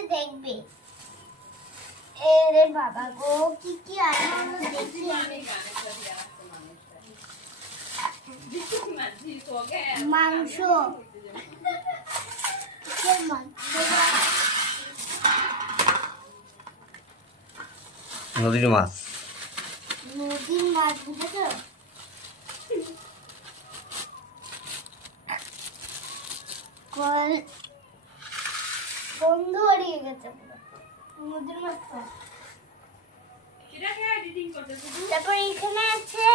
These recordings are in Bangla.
আছে দেখবে। এরে বাবা গো, কি কি আনন্দ দেখি আমি। মাংস, নদীর মাছ, নদীর মাছ, বুঝেছো? বন্ধু হারিয়ে গেছে নদীর মাছ। তারপর এখানে আছে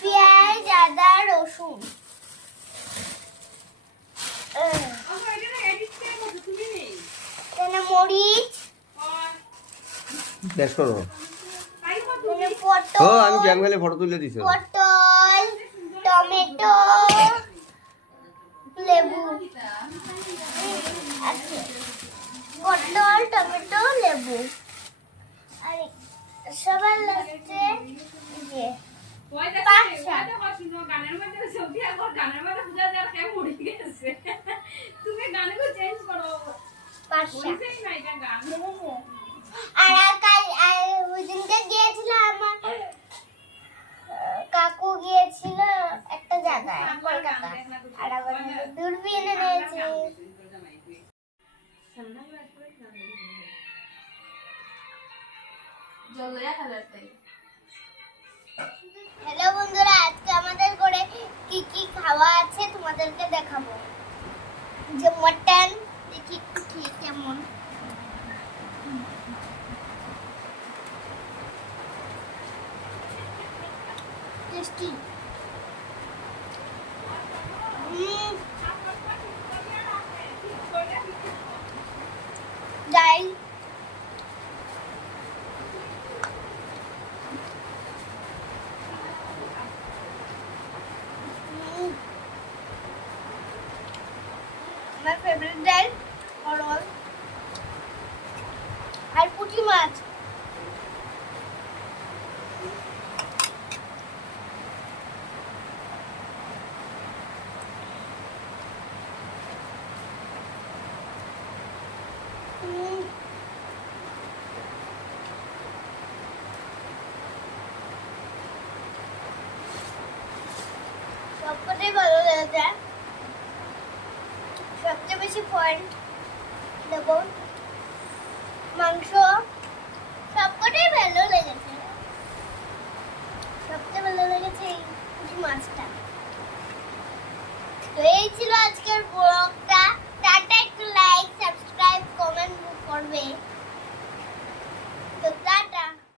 পেঁয়াজ, আদা, রসুন, এখানে মরিচ, বেশ করো। পটল, আমি গেম খেলে ফটো তুলে দিছি। পটল, টমেটো, লেবু আছে। পটল, টমেটো, লেবু। আর সবার লাস্টে পাঁচ শাক। আর ওই দিনকে গিয়েছিল আমার কাকু, গিয়েছিল একটা জায়গায় কলকাতা, আর আবার দূরবীন এনেছে। হ্যালো বন্ধুরা, আজকে আমাদের ঘরে কি কি খাওয়া আছে তোমাদেরকে দেখাবো। যে মটন, দেখি একটু খেয়ে কেমন। টেস্টি। ডাল, my favorite ডাল, পরোল আর পুঁটি মাছ। সবকটাই ভালো লেগেছে। সবচেয়ে বেশি পয়েন্ট দেবো মাংস। সবকটাই ভালো লেগেছে। সবচেয়ে ভালো লেগেছে এই পুঁটি মাছটা। তো এই ছিল আজকের ব্লগ।